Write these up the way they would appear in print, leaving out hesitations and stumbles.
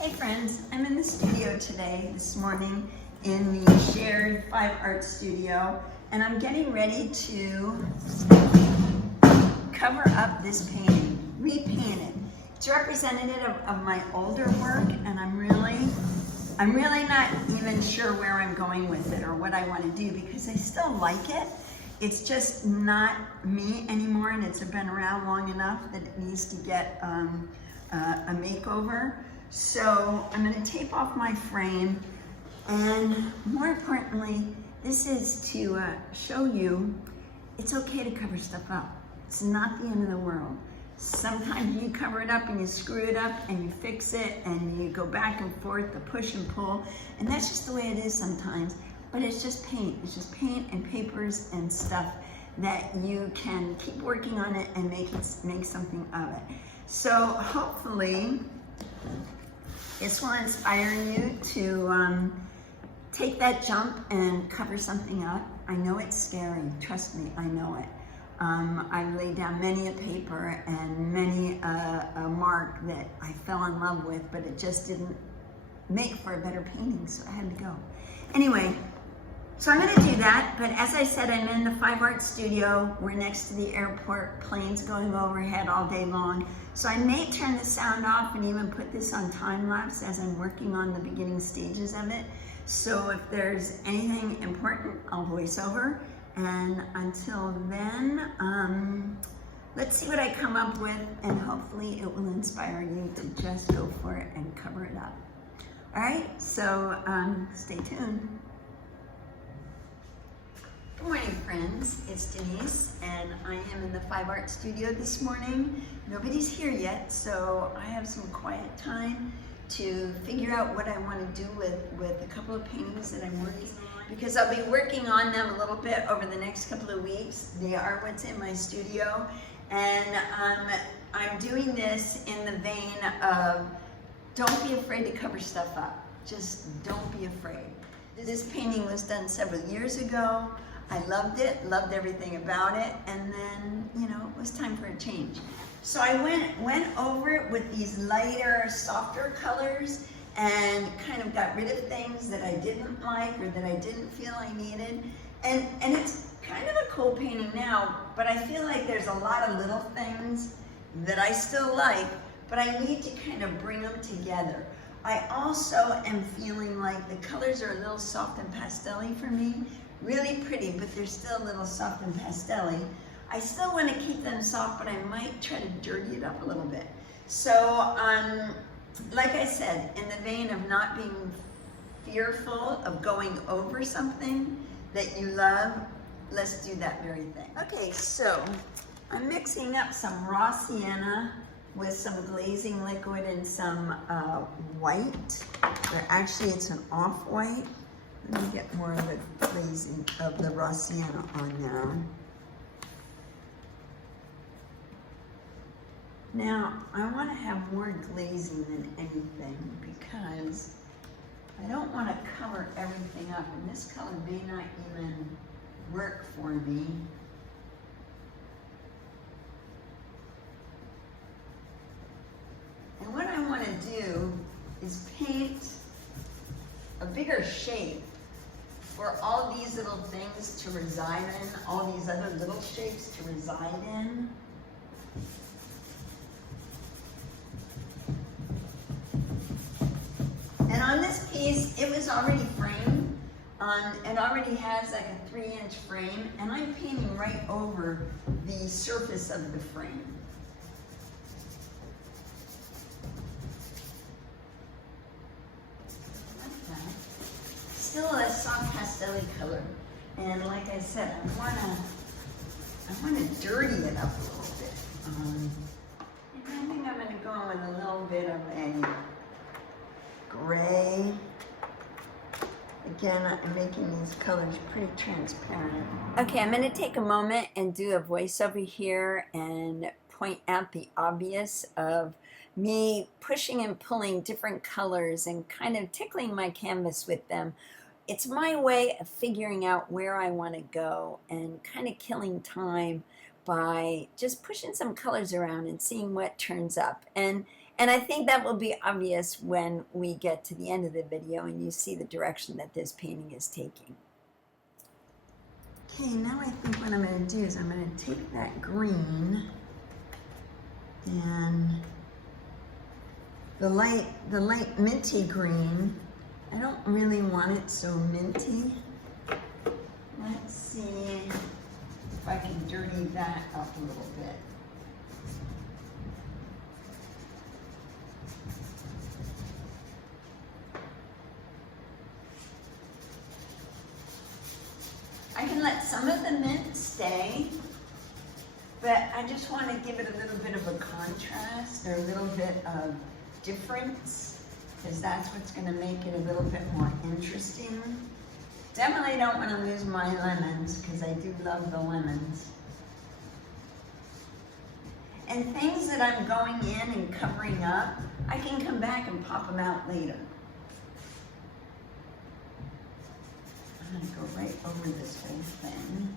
Hey friends, I'm in the studio today, this morning, in the shared 5 art studio, and I'm getting ready to cover up this painting, repaint it. It's representative of my older work, and I'm really not even sure where I'm going with it or what I want to do because I still like it. It's just not me anymore, and it's been around long enough that it needs to get a makeover. So I'm going to tape off my frame, and more importantly, this is to show you it's okay to cover stuff up. It's not the end of the world. Sometimes you cover it up and you screw it up and you fix it and you go back and forth, the push and pull, and that's just the way it is sometimes. But it's just paint. It's just paint and papers and stuff that you can keep working on it and make something of it. So hopefully this will inspire you to take that jump and cover something up. I know it's scary, trust me, I know it. I've laid down many a paper and many a mark that I fell in love with, but it just didn't make for a better painting, so I had to go. Anyway, so I'm gonna do that, but as I said, I'm in the 5 art studio. We're next to the airport, planes going overhead all day long. So I may turn the sound off and even put this on time lapse as I'm working on the beginning stages of it. So if there's anything important, I'll voice over. And until then, let's see what I come up with, and hopefully it will inspire you to just go for it and cover it up. All right, so stay tuned. Good morning, friends. It's Denise, and I am in the 5 art studio this morning. Nobody's here yet, so I have some quiet time to figure out what I want to do with a couple of paintings that I'm working on, because I'll be working on them a little bit over the next couple of weeks. They are what's in my studio, and I'm doing this in the vein of don't be afraid to cover stuff up. Just don't be afraid. This painting was done several years ago. I loved it, loved everything about it, and then, it was time for a change. So I went over it with these lighter, softer colors and kind of got rid of things that I didn't like or that I didn't feel I needed. And it's kind of a cool painting now, but I feel like there's a lot of little things that I still like, but I need to kind of bring them together. I also am feeling like the colors are a little soft and pastel-y for me. Really pretty, but they're still a little soft and pastel-y. I still want to keep them soft, but I might try to dirty it up a little bit. So, like I said, in the vein of not being fearful of going over something that you love, let's do that very thing. Okay, so I'm mixing up some raw sienna with some glazing liquid and some white. Or actually, it's an off-white. Let me get more of the glazing of the raw sienna on there. Now, I want to have more glazing than anything because I don't want to cover everything up, and this color may not even work for me. And what I want to do is paint a bigger shape for all these little things to reside in, all these other little shapes to reside in. And on this piece, it was already framed. It already has like a 3-inch frame, and I'm painting right over the surface of the frame. Still a soft pastel-y color, and like I said, I want to dirty it up a little bit. And I think I'm going to go in with a little bit of a gray. Again, I'm making these colors pretty transparent. Okay, I'm going to take a moment and do a voiceover here and point out the obvious of me pushing and pulling different colors and kind of tickling my canvas with them. It's my way of figuring out where I want to go and kind of killing time by just pushing some colors around and seeing what turns up. And And I think that will be obvious when we get to the end of the video and you see the direction that this painting is taking. Okay, now I think what I'm going to do is I'm going to take that green and the light minty green. I don't really want it so minty. Let's see if I can dirty that up a little bit. I can let some of the mint stay, but I just want to give it a little bit of a contrast or a little bit of difference, because that's what's going to make it a little bit more interesting. Definitely don't want to lose my lemons, because I do love the lemons. And things that I'm going in and covering up, I can come back and pop them out later. I'm going to go right over this whole thing.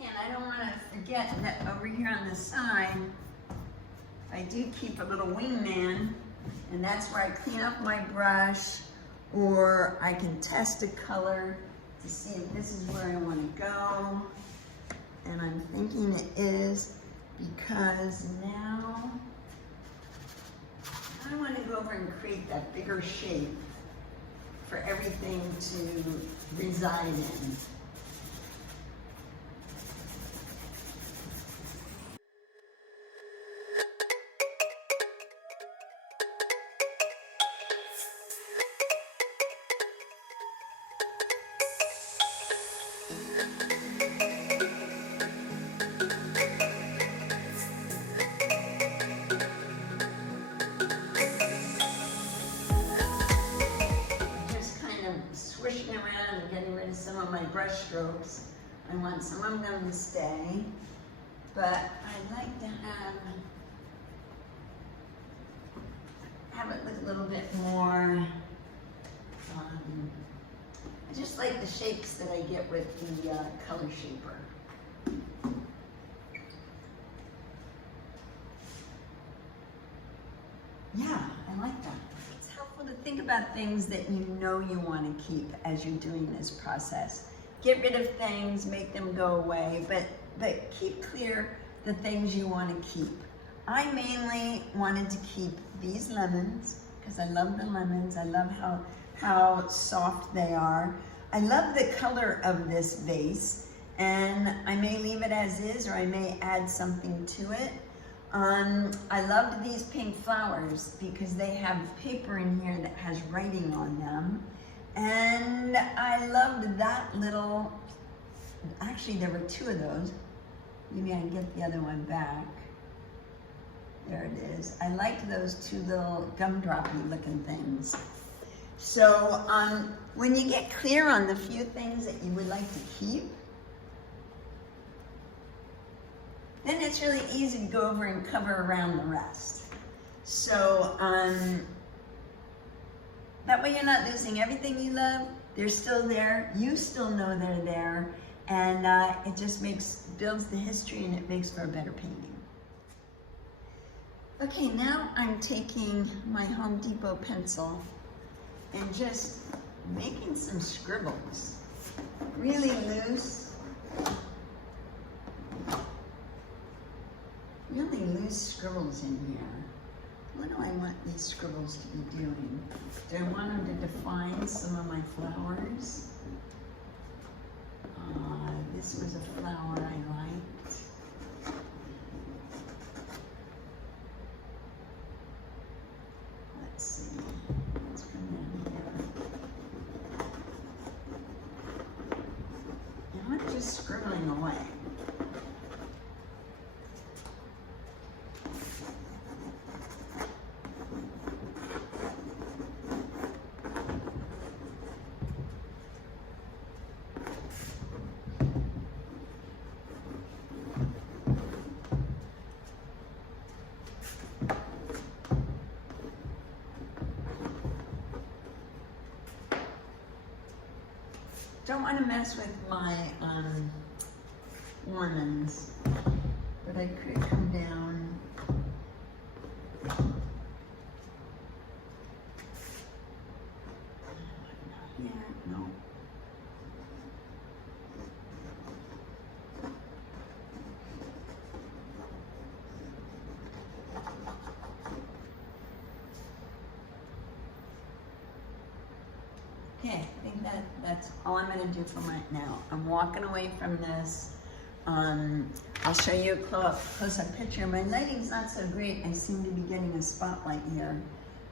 And I don't want to forget that over here on the side, I do keep a little wingman, and that's where I clean up my brush, or I can test a color to see if this is where I want to go. And I'm thinking it is, because now I want to go over and create that bigger shape for everything to reside in. Swishing around and getting rid of some of my brush strokes. I want some of them to stay, but I like to have it look a little bit more, I just like the shapes that I get with the color shaper. Yeah, I like that. It's helpful to think about things that you know you want to keep as you're doing this process. Get rid of things, make them go away, but keep clear the things you want to keep. I mainly wanted to keep these lemons because I love the lemons. I love how soft they are. I love the color of this vase, and I may leave it as is, or I may add something to it. I loved these pink flowers because they have paper in here that has writing on them. And I loved that little, actually there were two of those. Maybe I can get the other one back. There it is. I liked those two little gumdroppy looking things. So when you get clear on the few things that you would like to keep, then it's really easy to go over and cover around the rest. So that way you're not losing everything you love. They're still there. You still know they're there. And it just builds the history, and it makes for a better painting. Okay, now I'm taking my Home Depot pencil and just making some scribbles. Really loose. Really loose scribbles in here. What do I want these scribbles to be doing? Do I want them to define some of my flowers? This was a flower I liked. Let's see. Let's come down here. And I'm just scribbling away. Don't want to mess with my lemons, but I could come down. Yeah, no. Okay, I think that's all I'm gonna do for right now. I'm walking away from this. I'll show you a close-up picture. My lighting's not so great. I seem to be getting a spotlight here.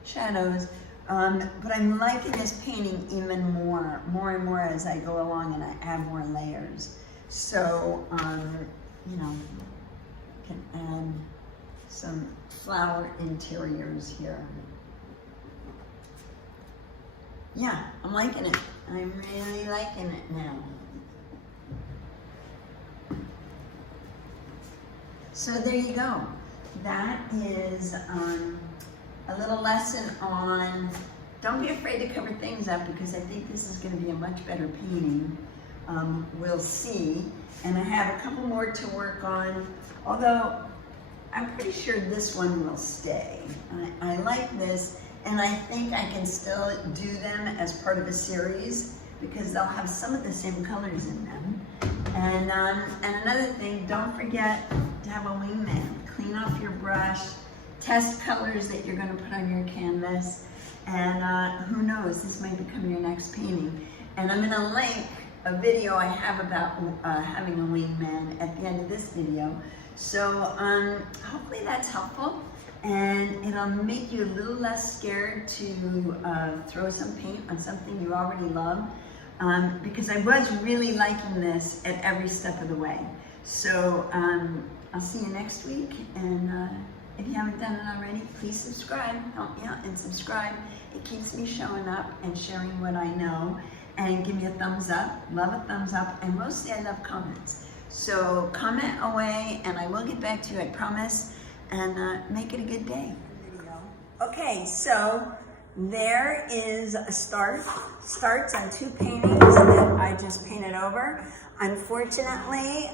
Shadows. But I'm liking this painting even more and more as I go along and I add more layers. So, you know, can add some flower interiors here. Yeah, I'm liking it. I'm really liking it now. So there you go. That is a little lesson on don't be afraid to cover things up, because I think this is going to be a much better painting. We'll see. And I have a couple more to work on, although I'm pretty sure this one will stay. I like this. And I think I can still do them as part of a series because they'll have some of the same colors in them. And another thing, don't forget to have a wingman. Clean off your brush, test colors that you're going to put on your canvas, and who knows, this might become your next painting. And I'm going to link a video I have about having a wingman at the end of this video. So hopefully that's helpful. And it'll make you a little less scared to throw some paint on something you already love, because I was really liking this at every step of the way. So I'll see you next week, and if you haven't done it already, please subscribe. Help me out and subscribe. It keeps me showing up and sharing what I know, and give me a thumbs up. Love a thumbs up, and mostly I love comments. So comment away, and I will get back to you, I promise. And make it a good day. Okay, so there is a starts on 2 paintings that I just painted over. Unfortunately,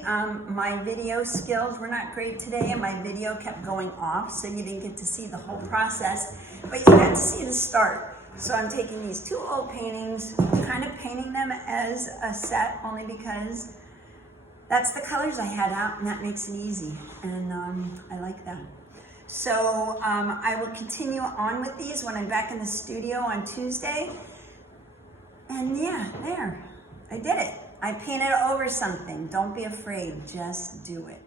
my video skills were not great today, and my video kept going off, so you didn't get to see the whole process, but you got to see the start. So I'm taking these 2 old paintings, kind of painting them as a set, only because that's the colors I had out, and that makes it easy, and I like that. So I will continue on with these when I'm back in the studio on Tuesday. And yeah, there, I did it. I painted over something. Don't be afraid, just do it.